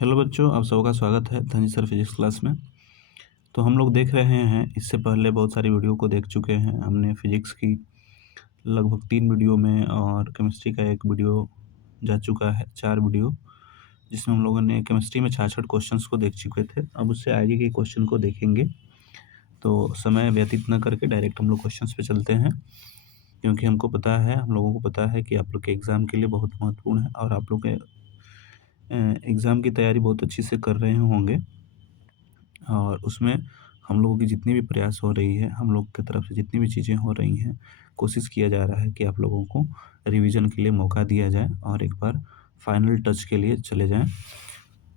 Hello बच्चों, आप सबका स्वागत है धनी सर फिजिक्स क्लास में। तो हम लोग देख रहे हैं, इससे पहले बहुत सारी वीडियो को देख चुके हैं हमने फिजिक्स की लगभग 3 वीडियो में, और केमिस्ट्री का एक वीडियो जा चुका है, 4 वीडियो, जिसमें हम लोगों ने केमिस्ट्री में 66 क्वेश्चंस को देख चुके थे। अब उससे आगे के क्वेश्चन को देखेंगे, तो समय व्यतीत न करके डायरेक्ट हम लोग क्वेश्चंस पे चलते हैं, क्योंकि हमको पता है, हम लोगों को पता है कि आप लोग के एग्ज़ाम के लिए बहुत महत्वपूर्ण है और आप लोग के एग्ज़ाम की तैयारी बहुत अच्छी से कर रहे होंगे। और उसमें हम लोगों की जितनी भी प्रयास हो रही है, हम लोग की तरफ से जितनी भी चीज़ें हो रही हैं, कोशिश किया जा रहा है कि आप लोगों को रिवीजन के लिए मौका दिया जाए और एक बार फाइनल टच के लिए चले जाएं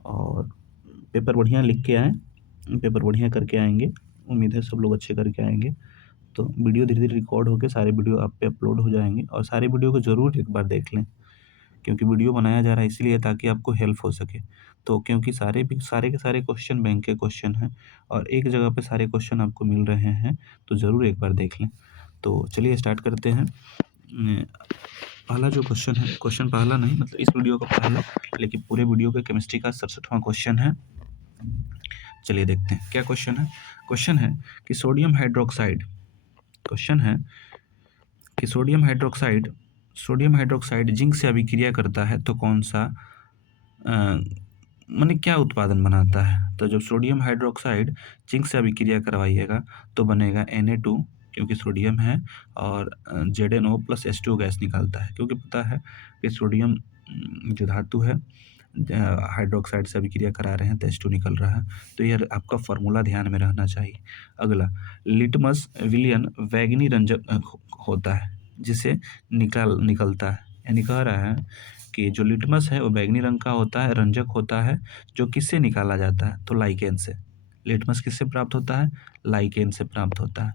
और पेपर बढ़िया लिख के आएँ, पेपर बढ़िया करके आएँगे। उम्मीद है सब लोग अच्छे करके आएँगे। तो वीडियो धीरे-धीरे रिकॉर्ड होके सारे वीडियो आप पे अपलोड हो जाएँगे और सारे वीडियो को ज़रूर एक बार देख लें, क्योंकि वीडियो बनाया जा रहा है इसलिए ताकि आपको हेल्प हो सके। तो क्योंकि सारे के सारे क्वेश्चन बैंक के क्वेश्चन हैं और एक जगह पे सारे क्वेश्चन आपको मिल रहे हैं, तो ज़रूर एक बार देख लें। तो चलिए स्टार्ट करते हैं। पहला जो क्वेश्चन है, क्वेश्चन पहला नहीं मतलब इस वीडियो का पहला, लेकिन पूरे वीडियो के केमिस्ट्री का 67वां क्वेश्चन है। चलिए देखते हैं क्या क्वेश्चन है। क्वेश्चन है कि सोडियम हाइड्रोक्साइड जिंक से अभिक्रिया करता है तो कौन सा माने क्या उत्पादन बनाता है। तो जब सोडियम हाइड्रोक्साइड जिंक से अभिक्रिया करवाइएगा तो बनेगा Na2, क्योंकि सोडियम है, और ZnO+H2 गैस निकालता है, क्योंकि पता है कि सोडियम जो धातु है हाइड्रोक्साइड से अभिक्रिया करा रहे हैं तो H2 निकल रहा है। तो यह आपका फॉर्मूला ध्यान में रहना चाहिए। अगला, लिटमस विलियन वैगनी रंजक होता है जिसे निकलता है, यानी कह रहा है कि जो लिटमस है वो बैंगनी रंग का होता है, रंजक होता है, जो किससे निकाला जाता है, तो लाइकेन से। लिटमस किससे प्राप्त होता है, लाइकेन से प्राप्त होता है।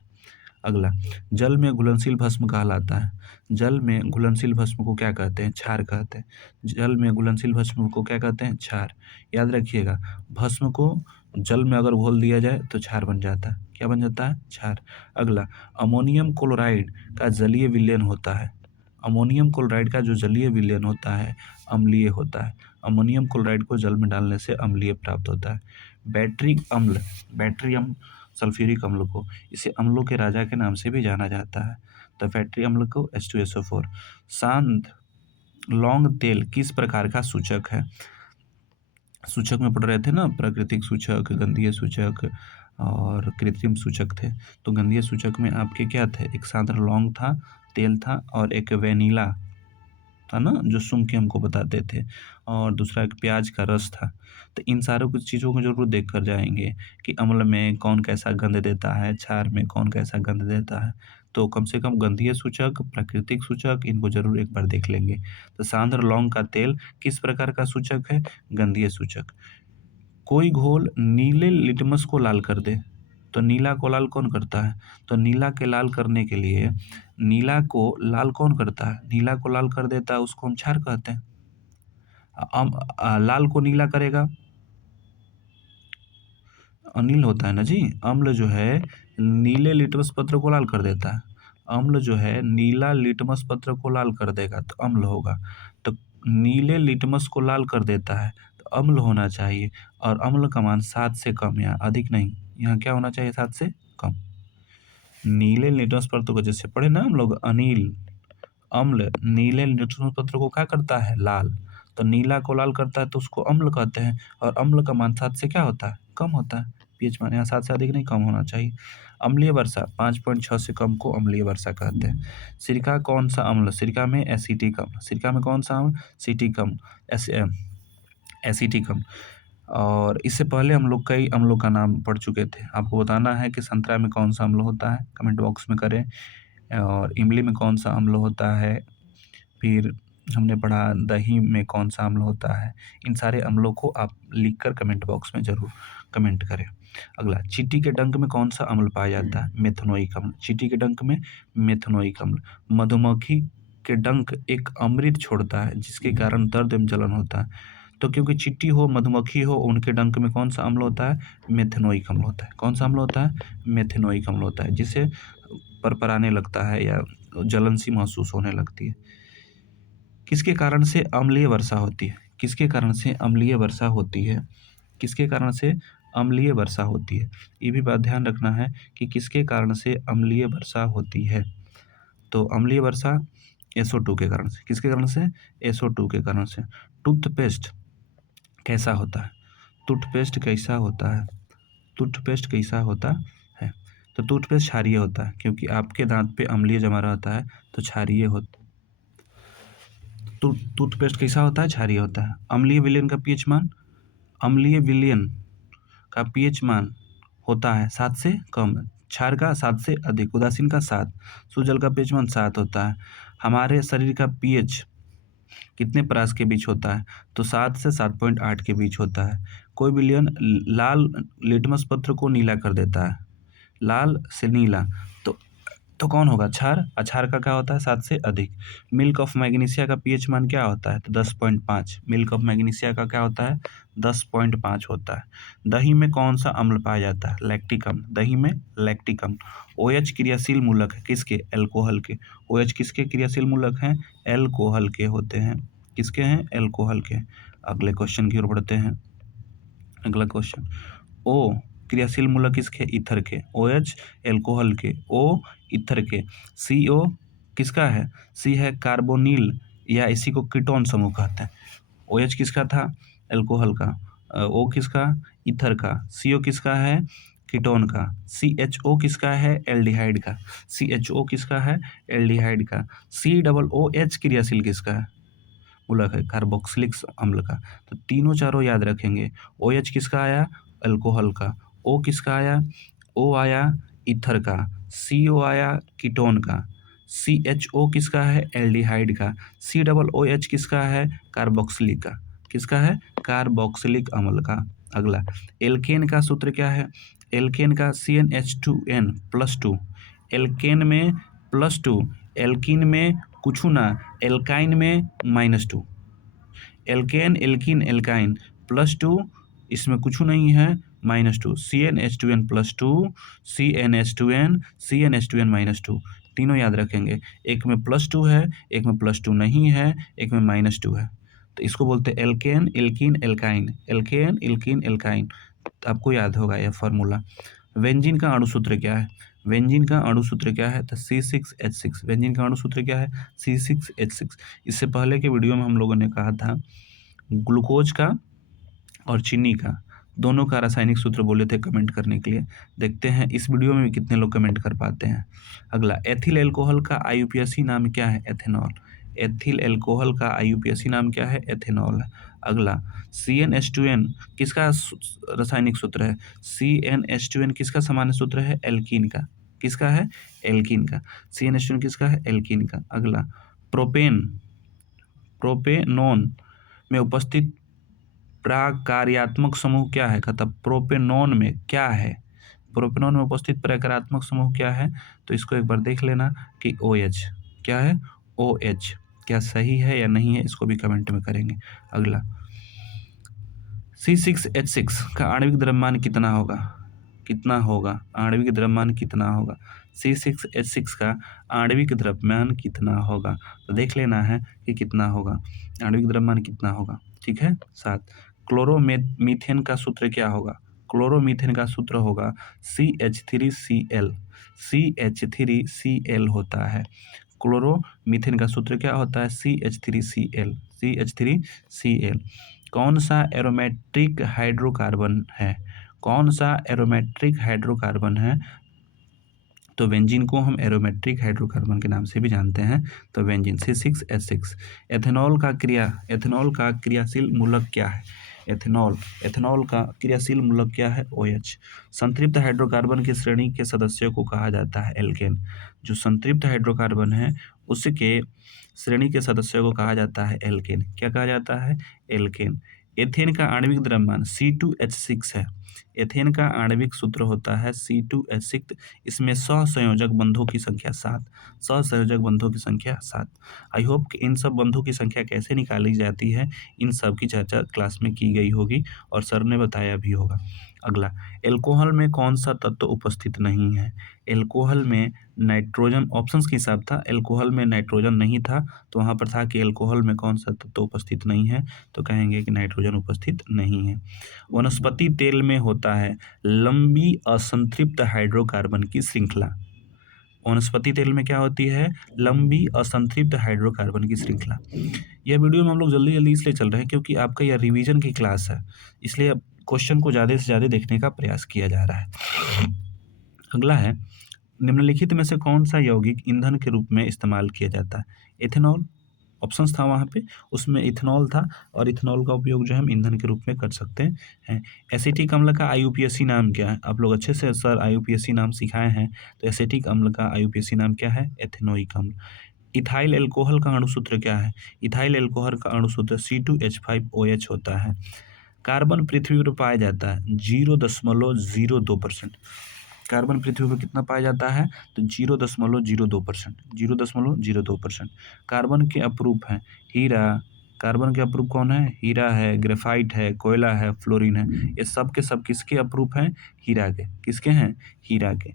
अगला, जल में घुलनशील भस्म कहलाता है। जल में घुलनशील भस्म को क्या कहते हैं, क्षार कहते हैं। जल में घुलनशील भस्म को क्या कहते हैं, क्षार। याद रखिएगा, भस्म को जल में अगर घोल दिया जाए तो क्षार बन जाता है। क्या बन जाता है, क्षार। अगला, अमोनियम क्लोराइड का जलीय विलयन होता है। अमोनियम क्लोराइड का जो जलीय विलयन होता है अम्लीय होता है। अमोनियम क्लोराइड को जल में डालने से अम्लीय प्राप्त होता है। बैट्रियम सल्फ्यूरिक अम्ल को, इसे अम्लों के राजा के नाम से भी जाना जाता है। तो बैट्री अम्ल को H2SO4। शांत लौंग तेल किस प्रकार का सूचक है। सूचक में पढ़ रहे थे ना, प्राकृतिक सूचक, गंधीय सूचक और कृत्रिम सूचक थे। तो गंधीय सूचक में आपके क्या थे, एक साधारण लौंग था, तेल था, और एक वेनिला था ना जो सूंघ के हमको बताते थे, और दूसरा एक प्याज का रस था। तो इन सारों कुछ चीज़ों को जरूर देख कर जाएंगे कि अम्ल में कौन कैसा गंध देता है, क्षार में कौन कैसा गंध देता है। तो कम से कम गंधीय सूचक, प्राकृतिक सूचक, इनको जरूर एक बार देख लेंगे। तो सांद्र लौंग का तेल किस प्रकार का सूचक है, गंधीय सूचक। कोई घोल नीले लिटमस को लाल कर दे, तो नीला को लाल कौन करता है, तो नीला के लाल करने के लिए, नीला को लाल कौन करता है, नीला को लाल कर देता है उसको हम क्षार कहते हैं। लाल को नीला करेगा अनिल होता है ना जी। अम्ल जो है नीले लिटमस पत्र को लाल कर देता है, अम्ल जो है नीला लिटमस पत्र को लाल कर देगा तो अम्ल होगा। तो नीले लिटमस को लाल कर देता है तो अम्ल होना चाहिए, और अम्ल का मान 7 से कम या अधिक नहीं, यहाँ क्या होना चाहिए, 7 से कम। नीले लिटमस पत्र को जैसे पढ़े ना हम लोग, अनिल अम्ल नीले लिटमस पत्र को क्या करता है, लाल। तो नीला को लाल करता है तो उसको अम्ल कहते हैं, और अम्ल का मान 7 से क्या होता है, कम होता है। पीएच मान यहाँ 7 से अधिक नहीं, कम होना चाहिए। अम्लीय वर्षा 5.6 से कम को अम्लीय वर्षा कहते हैं। सिरका कौन सा अम्ल, सिरका में एसिटिक अम्ल, सिरका में कौन सा अम्ल, सिटिक अम्ल, एसिटिक अम्ल। और इससे पहले हम लोग कई अम्लों का नाम पढ़ चुके थे। आपको बताना है कि संतरा में कौन सा अम्ल होता है, कमेंट बॉक्स में करें। और इमली में कौन सा अम्ल होता है, फिर हमने पढ़ा दही में कौन सा अम्ल होता है। इन सारे अम्लों को आप लिखकर कमेंट बॉक्स में ज़रूर कमेंट करें। अगला, चींटी के डंक में कौन सा अम्ल पाया जाता है, मेथनोइक अम्ल। चींटी के डंक में मेथनोइक अम्ल। मधुमक्खी के डंक एक अमृत छोड़ता है जिसके कारण दर्द एवं जलन होता है। तो क्योंकि चींटी हो, मधुमक्खी हो, उनके डंक में कौन सा अम्ल होता है, मेथनोइक अम्ल होता है। कौन सा अम्ल होता है, मेथनोइक अम्ल होता है, जिसे परपराने लगता है या जलन सी महसूस होने लगती है। किसके कारण से अम्लीय वर्षा होती है, किसके कारण से अम्लीय वर्षा होती है? किसके कारण से अम्लीय वर्षा होती है? ये भी बात ध्यान रखना है कि किसके कारण से अम्लीय वर्षा होती है। तो अम्लीय वर्षा SO2 के कारण से। किसके कारण से? SO2 के कारण से। टूथपेस्ट कैसा होता है? टूथपेस्ट कैसा होता है? टूथपेस्ट कैसा होता है? तो टूथपेस्ट क्षारीय होता है, क्योंकि आपके दांत पे अम्लीय जमा रहता है तो क्षारीय होता है। टूथपेस्ट कैसा होता है? क्षारीय होता है। अम्लीय विलयन का पीएच मान, अम्लीय विलयन का पीएच मान होता है 7 से कम, क्षार का 7 से अधिक, उदासीन का 7, शुद्ध जल का पीएच मान 7 होता है। हमारे शरीर का पीएच कितने परास के बीच होता है? तो 7 से 7.8 के बीच होता है। कोई विलयन लाल लिटमस पत्र को नीला कर देता है, लाल से नीला, तो कौन होगा? क्षार। क्षार का क्या होता है? 7 से अधिक। मिल्क ऑफ मैग्नीशिया का पीएच मान क्या होता है? तो 10.5। मिल्क ऑफ मैग्नीशिया का क्या होता है? 10.5 होता है। दही में कौन सा अम्ल पाया जाता है? लैक्टिक अम्ल। दही में लैक्टिक अम्ल। OH क्रियाशील मूलक है किसके? एल्कोहल के। OH किसके क्रियाशील मूलक हैं? एल्कोहल के होते हैं। किसके हैं? एल्कोहल के। अगले क्वेश्चन की ओर बढ़ते हैं। अगला क्वेश्चन, O क्रियाशील मूलक किसके? ईथर के। OH एल्कोहल के, O ईथर के। CO किसका है? C है कार्बोनिल, या इसी को कीटोन समूह कहते हैं। OH किसका था? एल्कोहल का। O किसका? ईथर का। CO किसका है? कीटोन का। CHO किसका है? एल्डिहाइड का। CHO किसका है? एल्डिहाइड का। COOH क्रियाशील किसका है? मूलक है कार्बोक्सिलिक अम्ल का। तो तीनों चारों याद रखेंगे। OH किसका आया? अल्कोहल का। O किसका आया? O आया ईथर का। CO आया कीटोन का। CHO किसका है? एल्डिहाइड का। COOH किसका है? कार्बोक्सिलिक का। किसका है? कार्बोक्सिलिक अम्ल का। अगला, एल्केन का सूत्र क्या है? एल्केन का CnH2n+2। एल्केन में +2, एल्कीन में कुछ ना, एल्काइन में -2। एल्केन, एल्कीन, एल्काइन +2, इसमें कुछ नहीं है, -2। CnH2n+2, CnH2n, CnH2n-2, तीनों याद रखेंगे। एक में +2 है, एक में +2 नहीं है, एक में -2 है। तो इसको बोलते हैं alkane, alkene, alkyne. Alkane, alkene, alkyne, आपको याद होगा यह फॉर्मूला। बेंजीन का अणुसूत्र क्या है? बेंजीन का अणुसूत्र क्या है? तो C6H6। बेंजीन का अणुसूत्र क्या है? C6H6। इससे पहले के वीडियो में हम लोगों ने कहा था ग्लूकोज का और चीनी का दोनों का रासायनिक सूत्र बोले थे कमेंट करने के लिए। देखते हैं इस वीडियो में भी कितने लोग कमेंट कर पाते हैं। अगला, एथिल अल्कोहल का IUPAC नाम क्या है? एथेनॉल। एथिल अल्कोहल का IUPAC नाम क्या है? एथेनॉल है। अगला, CnH2n किसका रासायनिक सूत्र है? CnH2n किसका सामान्य सूत्र है? एल्कीन का। किसका है? एल्कीन का। CnH2n किसका है? एल्कीन का। अगला, प्रोपेनोन में उपस्थित प्रकार्यात्मक समूह क्या है? कहता प्रोपेनोन में क्या है? प्रोपेनोन में उपस्थित प्रकार्यात्मक समूह क्या है? तो इसको एक बार देख लेना कि OH क्या है? OH। क्या सही है या नहीं है, इसको भी कमेंट में करेंगे। अगला, C6H6 का आणविक द्रव्यमान कितना होगा? कितना होगा? आणविक द्रव्यमान कितना होगा? C6H6 का आणविक द्रव्यमान कितना होगा? तो देख लेना है कि कितना होगा, आणविक द्रव्यमान कितना होगा। ठीक है। 7, क्लोरोमीथेन का सूत्र क्या होगा? क्लोरोमीथेन का सूत्र होगा CH3Cl। CH3Cl होता है। क्लोरोमीथेन का सूत्र क्या होता है? CH3Cl। CH3Cl। कौन सा एरोमेट्रिक हाइड्रोकार्बन है? कौन सा एरोमेट्रिक हाइड्रोकार्बन है? तो बेंजीन को हम एरोमेट्रिक हाइड्रोकार्बन के नाम से भी जानते हैं। तो बेंजीन C6H6। एथेनॉल का क्रियाशील मूलक क्या है? एथेनॉल का क्रियाशील मूलक क्या है? OH। संतृप्त हाइड्रोकार्बन की श्रेणी के सदस्यों को कहा जाता है एल्केन। जो संतृप्त हाइड्रोकार्बन है उसके श्रेणी के सदस्यों को कहा जाता है एल्केन। क्या कहा जाता है? एल्केन। एथेन का आणविक द्रव्यमान C2H6 है। एथेन का आणविक सूत्र होता है C2H6। इसमें सहसंयोजक बंधों की संख्या 7। सहसंयोजक बंधों की संख्या 7। आई होप कि इन सब बंधों की संख्या कैसे निकाली जाती है इन सब की चर्चा क्लास में की गई होगी और सर ने बताया भी होगा। अगला, एल्कोहल में कौन सा तत्व उपस्थित नहीं है? एल्कोहल में नाइट्रोजन, ऑप्शंस के हिसाब था, एल्कोहल में नाइट्रोजन नहीं था, तो वहाँ पर था कि एल्कोहल में कौन सा तत्व उपस्थित नहीं है, तो कहेंगे कि नाइट्रोजन उपस्थित नहीं है। वनस्पति तेल में होता है लंबी असंतृप्त हाइड्रोकार्बन की श्रृंखला। वनस्पति तेल में क्या होती है? लंबी असंतृप्त हाइड्रोकार्बन की श्रृंखला। यह वीडियो में हम लोग जल्दी जल्दी इसलिए चल रहे हैं क्योंकि आपका यह रिवीजन की क्लास है, इसलिए अब क्वेश्चन को ज़्यादा से ज़्यादा देखने का प्रयास किया जा रहा है। अगला है, निम्नलिखित में से कौन सा यौगिक ईंधन के रूप में इस्तेमाल किया जाता है? इथेनॉल, ऑप्शंस था वहाँ पे, उसमें इथेनॉल था और इथेनॉल का उपयोग जो है हम ईंधन के रूप में कर सकते हैं। एसिटिक अम्ल का आईयूपीएसी नाम क्या है? आप लोग अच्छे से सर आईयूपीएसी नाम सिखाए हैं, तो एसिटिक अम्ल का आईयूपीएसी नाम क्या है? एथेनोइक अम्ल। इथाइल एल्कोहल का अणुसूत्र क्या है? इथाइल एल्कोहल का अणुसूत्र C2H5OH होता है। कार्बन पृथ्वी पर पाया जाता है 0.02%। कार्बन पृथ्वी पर कितना पाया जाता है? तो 0.02%, 0.02%। कार्बन के अपरूप हैं हीरा, कार्बन के अपरूप कौन है? हीरा है, ग्रेफाइट है, कोयला है, फ्लोरीन है। ये सब के सब किसके अपरूप हैं? हीरा के। किसके हैं? हीरा के।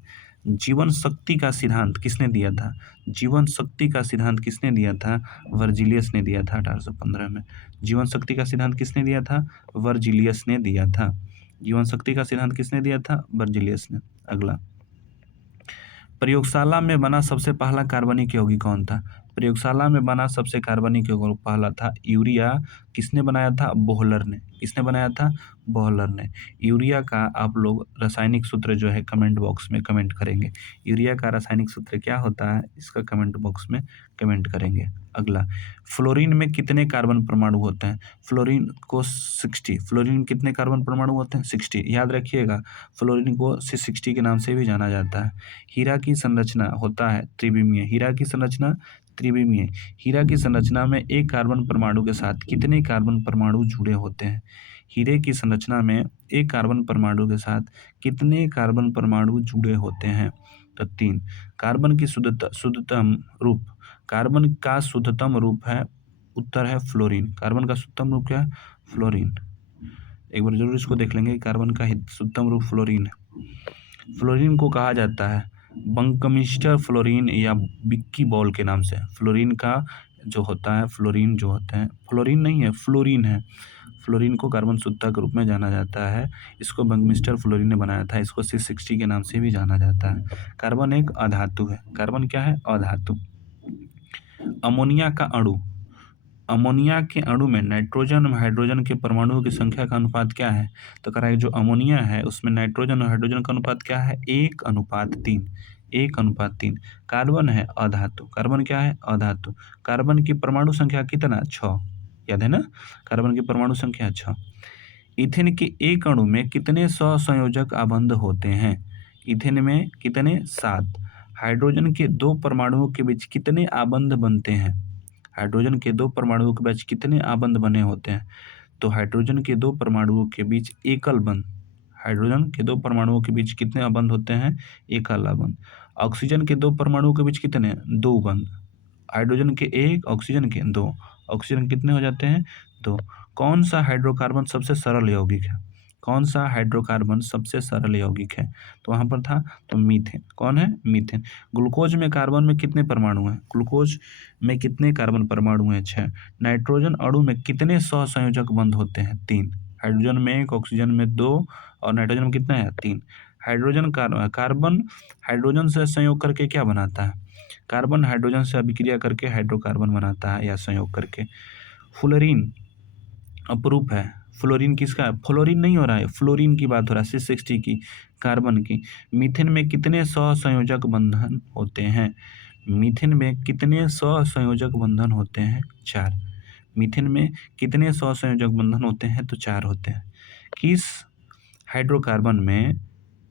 जीवन शक्ति का सिद्धांत किसने दिया था? जीवन शक्ति का सिद्धांत किसने दिया था? वर्जिलियस ने दिया था 1815 में। जीवन शक्ति का सिद्धांत किसने दिया था? वर्जिलियस ने दिया था। जीवन शक्ति का सिद्धांत किसने दिया था? वर्जिलियस ने। अगला, प्रयोगशाला में बना सबसे पहला कार्बनिक यौगिक कौन था? प्रयोगशाला में बना सबसे कार्बनिक यौगिक पहला था यूरिया। किसने बनाया था? बोहलर ने। किसने बनाया था? बोहलर ने। यूरिया का आप लोग रासायनिक सूत्र जो है कमेंट बॉक्स में कमेंट करेंगे। यूरिया का रासायनिक सूत्र क्या होता है, इसका कमेंट बॉक्स में कमेंट करेंगे। अगला, फ्लोरीन में कितने कार्बन परमाणु होते हैं? फ्लोरीन को 60। फ्लोरीन में कितने कार्बन परमाणु होते हैं? 60। याद रखिएगा, फ्लोरीन को C60 के नाम से भी जाना जाता है। हीरा की संरचना होता है त्रिविमीय। हीरा की संरचना त्रिविमीय। हीरा की संरचना में एक कार्बन परमाणु के साथ कितने कार्बन परमाणु जुड़े होते हैं? हीरे की संरचना में एक कार्बन परमाणु के साथ कितने कार्बन परमाणु जुड़े होते हैं? तो 3। कार्बन की शुद्धतम रूप, कार्बन का शुद्धतम रूप है, उत्तर है फ्लोरीन। कार्बन का शुद्धतम रूप क्या है? फ्लोरीन। एक बार जरूर इसको देख लेंगे, कार्बन का शुद्धतम रूप फ्लोरीन है। फ्लोरीन को कहा जाता है बंकमिस्टर फ्लोरीन या बिक्की बॉल के नाम से। फ्लोरीन का जो होता है, फ्लोरीन जो होते हैं, फ्लोरीन नहीं है, फ्लोरीन है। फ्लोरीन को कार्बन शुद्धता के रूप में जाना जाता है। इसको बंकमिस्टर फ्लोरीन ने बनाया था। इसको C60 के नाम से भी जाना जाता है। कार्बन एक अधातु है। कार्बन क्या है? अधातु। अमोनिया का अणु, अमोनिया के अणु में नाइट्रोजन और हाइड्रोजन के परमाणुओं की संख्या का अनुपात क्या है? तो कह रहा है जो अमोनिया है उसमें नाइट्रोजन और हाइड्रोजन का अनुपात क्या है? 1:3। 1:3। कार्बन है अधातु। कार्बन क्या है? अधातु। कार्बन की परमाणु संख्या कितना? 6। याद है ना? कार्बन की परमाणु संख्या 6। इथेन के एक अणु में कितने सहसंयोजक आबंध होते हैं? इथेन में कितने? 7। हाइड्रोजन के दो परमाणुओं के बीच कितने आबंध बनते हैं? हाइड्रोजन के दो परमाणुओं के बीच कितने आबंध बने होते हैं? तो हाइड्रोजन के दो परमाणुओं के बीच एकल बंध। हाइड्रोजन के दो परमाणुओं के बीच कितने आबंध होते हैं? एकल आबंध। ऑक्सीजन के दो परमाणुओं के बीच कितने? 2 बंध। हाइड्रोजन के 1, ऑक्सीजन के 2। ऑक्सीजन कितने हो जाते हैं? 2। कौन सा हाइड्रोकार्बन सबसे सरल यौगिक है? कौन सा हाइड्रोकार्बन सबसे सरल यौगिक है? तो वहाँ पर था तो मीथेन। कौन है? मीथेन। ग्लूकोज में कार्बन में कितने परमाणु हैं? ग्लूकोज में कितने कार्बन परमाणु हैं? 6। नाइट्रोजन अणु में कितने सहसंयोजक बंध होते हैं? 3। हाइड्रोजन में 1, ऑक्सीजन में 2 और नाइट्रोजन में कितना है? 3। कार्बन हाइड्रोजन से संयोग करके क्या बनाता है? कार्बन हाइड्रोजन से अभिक्रिया करके हाइड्रोकार्बन बनाता है या संयोग करके। फ्लोरीन अपरूप है। फ्लोरीन किसका है? फ्लोरीन नहीं हो रहा है, फ्लोरीन की बात हो रहा है, C60 की, कार्बन की। मीथेन में कितने सहसंयोजक बंधन होते हैं? मीथेन में कितने सहसंयोजक बंधन होते हैं? 4। मीथेन में कितने सहसंयोजक बंधन होते हैं? तो 4 होते हैं। किस हाइड्रोकार्बन में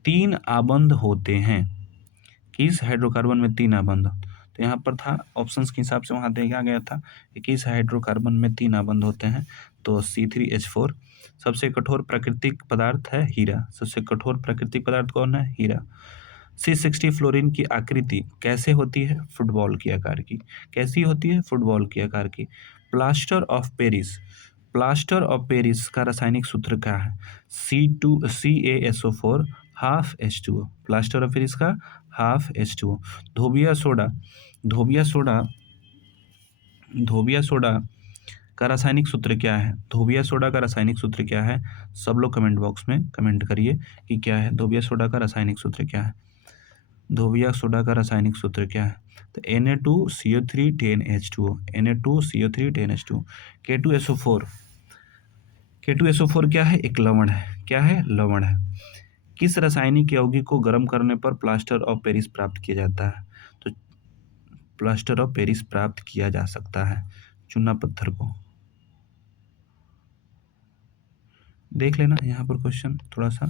3 आबंध होते हैं? किस हाइड्रोकार्बन में 3 आबंध? तो यहाँ पर था ऑप्शंस के हिसाब से वहाँ देखा गया था कि किस हाइड्रोकार्बन में 3 आबंध होते हैं। तो C3H4। सबसे कठोर प्राकृतिक पदार्थ है हीरा। सबसे कठोर प्राकृतिक पदार्थ कौन है? हीरा। C60 फ्लोरीन की आकृति कैसे होती है? फुटबॉल के आकार की। कैसी होती है? फुटबॉल के आकार की। Plaster of Paris, plaster of Paris का रासायनिक सूत्र क्या है? CaSO4 half H2O। Plaster of Paris का हाफ H2O। धोबिया सोडा धोबिया सोडा धोबिया सोडा का रासायनिक सूत्र क्या है? धोबिया सोडा का रासायनिक सूत्र क्या है? सब लोग कमेंट बॉक्स में कमेंट करिए कि क्या है धोबिया सोडा का रासायनिक सूत्र क्या है? धोबिया सोडा का रासायनिक सूत्र क्या है? तो Na2CO3 10H2O, Na2CO3 10H2O। K2SO4 क्या है? एक लवण है। क्या है? लवण है। किस रासायनिक यौगिक को गर्म करने पर प्लास्टर ऑफ पेरिस प्राप्त किया जाता है? तो प्लास्टर ऑफ पेरिस प्राप्त किया जा सकता है चूना पत्थर को। देख लेना यहाँ पर क्वेश्चन थोड़ा सा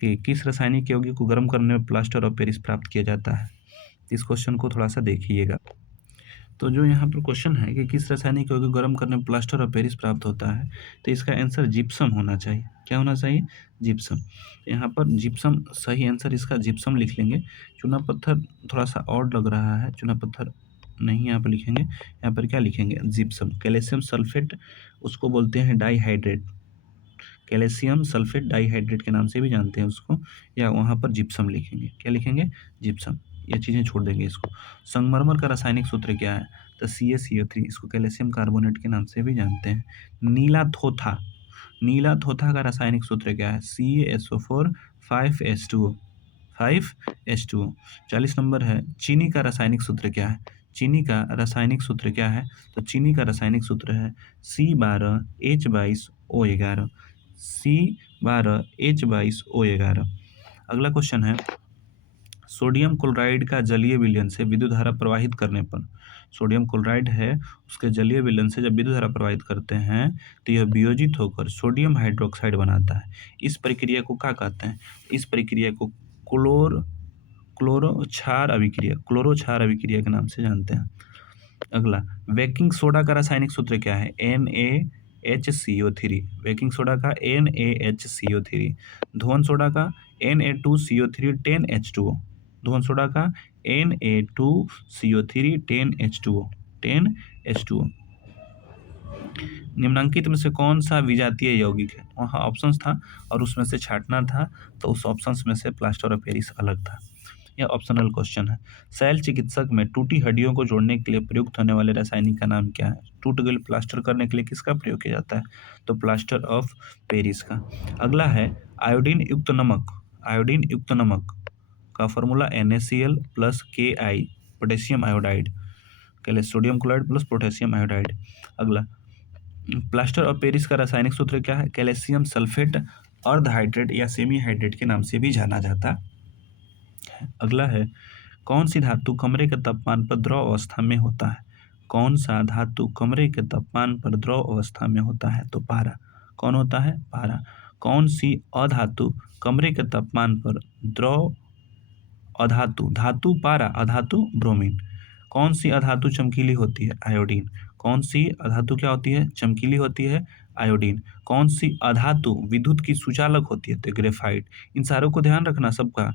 कि किस रासायनिक यौगिक को गर्म करने में प्लास्टर ऑफ पेरिस प्राप्त किया जाता है। इस क्वेश्चन को थोड़ा सा देखिएगा। तो जो यहाँ पर क्वेश्चन है कि किस रासायनिक यौगिक को गर्म करने में प्लास्टर ऑफ पेरिस प्राप्त होता है, तो इसका आंसर जिप्सम होना चाहिए। क्या होना चाहिए? जिप्सम। यहाँ पर जिप्सम सही आंसर इसका जिप्सम लिख लेंगे। चूना पत्थर थोड़ा सा और लग रहा है, चूना पत्थर नहीं यहाँ पर लिखेंगे, यहाँ पर क्या लिखेंगे? जिप्सम। कैल्शियम सल्फेट उसको बोलते हैं डाईहाइड्रेट, कैल्शियम सल्फेट डाईहाइड्रेट के नाम से भी जानते हैं उसको, या वहाँ पर जिप्सम लिखेंगे। क्या लिखेंगे? जिप्सम। ये चीज़ें छोड़ देंगे इसको। संगमरमर का रासायनिक सूत्र क्या है? तो CaCO3, इसको कैल्शियम कार्बोनेट के नाम से भी जानते हैं। नीला थोथा का रासायनिक सूत्र क्या है? CaSO4 5H2O, 5H2O। 40 नंबर है। चीनी का रासायनिक सूत्र क्या है? चीनी का रासायनिक सूत्र क्या है? तो चीनी का रासायनिक सूत्र है C12H22O11, C12H22O11। अगला क्वेश्चन है, सोडियम क्लोराइड का जलीय विलयन से विद्युत धारा प्रवाहित करने पर, सोडियम क्लोराइड है उसके जलीय विलयन से जब विद्युत धारा प्रवाहित करते हैं तो यह वियोजित होकर सोडियम हाइड्रोक्साइड बनाता है। इस प्रक्रिया को क्या कहते हैं? इस प्रक्रिया को क्लोरोक्षार अभिक्रिया के नाम से जानते हैं। अगला, बेकिंग सोडा का रासायनिक सूत्र क्या है? NaHCO3। बेकिंग सोडा का NaHCO3। धुआं सोडा का Na2CO3 10H2O। धुआं सोडा का Na2CO3 10H2O, 10H2O। निम्नांकित में से कौन सा विजातीय यौगिक है? वहाँ ऑप्शंस था और उसमें से छांटना था, तो उस ऑप्शंस में से प्लास्टर ऑफ पेरिस अलग था। यह ऑप्शनल क्वेश्चन है। शैल चिकित्सक में टूटी हड्डियों को जोड़ने के लिए प्रयुक्त होने वाले रासायनिक का नाम क्या है? टूट गई प्लास्टर करने के लिए किसका प्रयोग किया जाता है? तो प्लास्टर ऑफ पेरिस का। अगला है आयोडीन युक्त नमक। आयोडीन युक्त नमक का formula NaCl plus Ki, potassium iodide, sodium chloride plus potassium iodide. अगला, प्लास्टर ऑफ पेरिस का रासायनिक सूत्र क्या है? कैल्शियम सल्फेट अर्धहाइड्रेट या सेमी हाइड्रेट के नाम से भी जाना जाता है। अगला है, कौन सी धातु कमरे के तापमान पर द्रव अवस्था में होता है? कौन सा धातु कमरे के तापमान पर द्रव अवस्था में होता है? तो पारा। कौन होता है? पारा। कौन सी अधातु कमरे के तापमान पर द्रव अधातु, धातु पारा, अधातु ब्रोमीन। कौन सी अधातु चमकीली होती है? आयोडीन। कौन सी अधातु क्या होती है? चमकीली होती है? आयोडीन। कौन सी अधातु विद्युत की सुचालक होती है? तो ग्रेफाइट। इन सारों को ध्यान रखना सबका।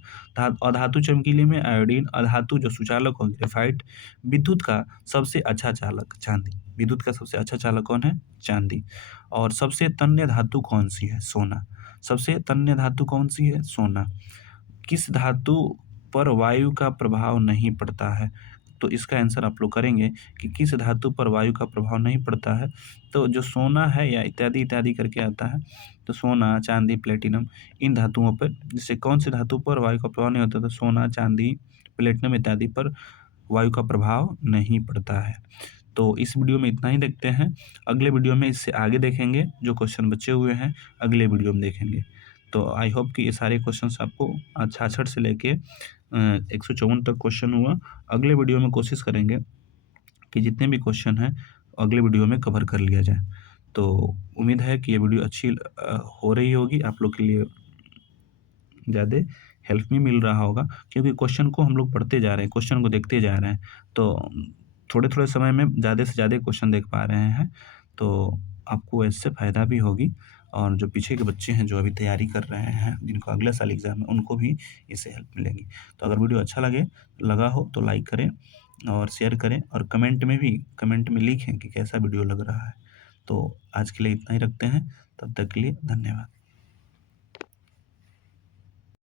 अधातु चमकीली में आयोडीन, अधातु जो सुचालक हो ग्रेफाइट, विद्युत का सबसे अच्छा चालक चांदी। विद्युत का सबसे अच्छा चालक कौन है? चांदी। और सबसे तन्य धातु कौन सी है? सोना। सबसे तन्य धातु कौन सी है? सोना। किस धातु पर वायु का प्रभाव नहीं पड़ता है? तो इसका आंसर आप लोग करेंगे कि किस धातु पर वायु का प्रभाव नहीं पड़ता है। तो जो सोना है या इत्यादि इत्यादि करके आता है, तो सोना, चांदी, प्लेटिनम, इन धातुओं पर, जिससे कौन सी धातु पर वायु का प्रभाव नहीं होता? तो सोना, चांदी, प्लेटिनम इत्यादि पर वायु का प्रभाव नहीं पड़ता है। तो इस वीडियो में इतना ही देखते हैं। अगले वीडियो में इससे आगे देखेंगे, जो क्वेश्चन बचे हुए हैं अगले वीडियो में देखेंगे। तो आई होप कि ये सारे क्वेश्चंस आपको 66 से लेके 154 तक क्वेश्चन हुआ। अगले वीडियो में कोशिश करेंगे कि जितने भी क्वेश्चन हैं अगले वीडियो में कवर कर लिया जाए। तो उम्मीद है कि ये वीडियो अच्छी हो रही होगी, आप लोग के लिए ज़्यादा हेल्प भी मिल रहा होगा, क्योंकि क्वेश्चन को हम लोग पढ़ते जा रहे हैं, क्वेश्चन को देखते जा रहे हैं, तो थोड़े थोड़े समय में ज़्यादा से ज़्यादा क्वेश्चन देख पा रहे हैं। तो आपको इससे फ़ायदा भी होगी, और जो पीछे के बच्चे हैं जो अभी तैयारी कर रहे हैं, जिनको अगले साल एग्ज़ाम है, उनको भी इससे हेल्प मिलेगी। तो अगर वीडियो अच्छा लगा हो तो लाइक करें और शेयर करें, और कमेंट में लिखें कि कैसा वीडियो लग रहा है। तो आज के लिए इतना ही रखते हैं। तब तक के लिए धन्यवाद।